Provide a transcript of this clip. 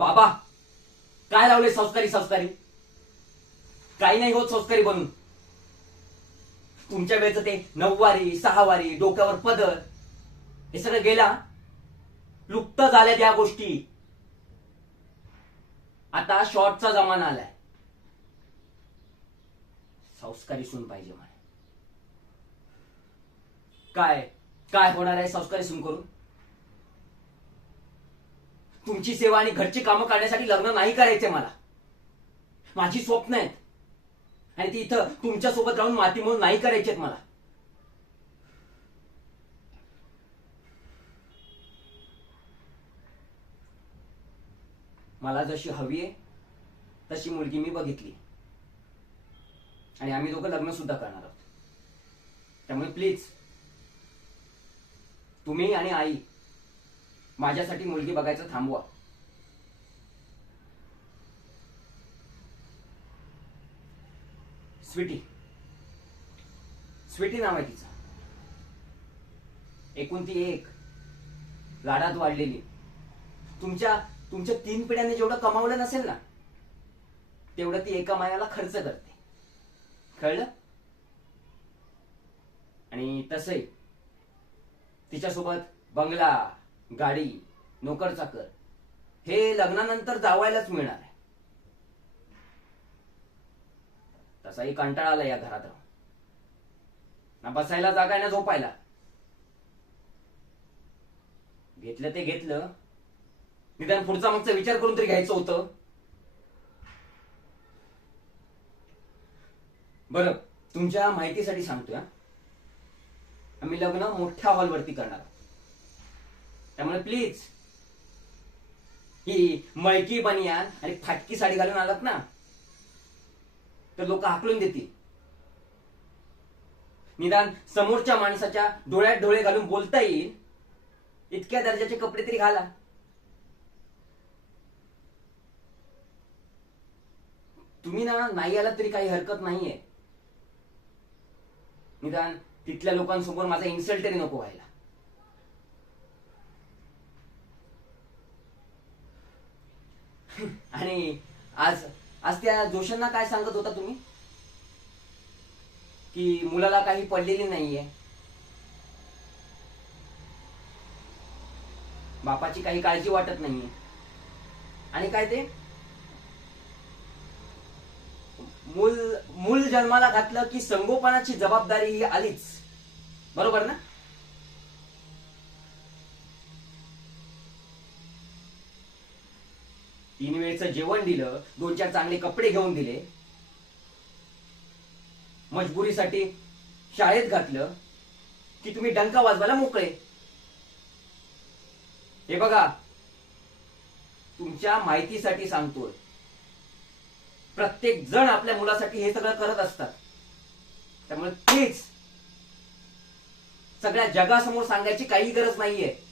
बाबा काय लावले संस्कारी संस्कारी? काही नाही होत संस्कारी बनून. तुमच्या वेळेचं ते नऊवारी सहावारी डोक्यावर पदर हे सगळं गेला. लुप्त झाल्या त्या गोष्टी. आता शॉर्टचा जमाना आलाय. संस्कारी सून पाहिजे मला काय काय होणार आहे संस्कारी सून करून? तुमची सेवा आणि घरची कामं करण्यासाठी लग्न नाही करायचे मला. माझी स्वप्न आहेत. आणि ती इथं तुमच्यासोबत राहून माती म्हणून नाही करायची मला. मला जशी हवी आहे तशी मुलगी मी बघितली. आणि आम्ही दोघं लग्न सुद्धा करणार आहोत. त्यामुळे प्लीज तुम्ही आणि आई माझ्यासाठी मुलगी बघायचं थांबवा. स्वीटी. स्वीटी नाव आहे तिचं. एकूण ती एक. लाडात वाढलेली. तुमच्या तुमच्या तीन पिढ्यांनी जेवढं कमावलं नसेल ना तेवढं ती एका मायाला खर्च करते. कळलं? आणि तसही तिच्यासोबत बंगला गाडी नोकर चाकर हे लग्नानंतर जावायलाच मिळणार आहे. तसाही कंटाळा आला या घरात राहून. ना बसायला जागा आहे ना झोपायला. घेतलं ते घेतलं. निदान पुढचा मागचा विचार करून तरी घ्यायचं होतं. बरं तुमच्या माहितीसाठी सांगतोय आम्ही लग्न मोठ्या हॉलवरती करणार आहोत. त्यामुळे प्लीज ही मळकी बनियान आणि फाटकी साडी घालून आलात ना तर लोक हाकलून देतील. निदान समोरच्या माणसाच्या डोळ्यात डोळे घालून बोलता येईल इतक्या दर्जाचे कपडे तरी घाला. तुम्ही ना नाही आलात तरी काही हरकत नाहीये. निदान तिथल्या लोकांसमोर माझा इन्सल्ट तरी नको व्हायला. आणि आज आज त्या जोशांना काय सांगत होता तुम्ही? की मुलाला काही पडलेली नाहीये. बापाची काही काळजी वाटत नाहीये. आणि काय ते? मूल मूल जन्माला घातलं की संगोपनाची जबाबदारी ही आलीच. बरोबर ना? तीन वेळचं जेवण दिलं दोन चार चांगले कपडे घेऊन दिले. मजबुरीसाठी शाळेत घातलं की तुम्ही डंका वाजवायला मोकळे. हे बघा तुमच्या माहितीसाठी सांगतोय. प्रत्येक जण आपल्या मुलासाठी हे सगळं करत असतात. त्यामुळे तेच सगळ्या जगासमोर सांगायची काही गरज नाहीये.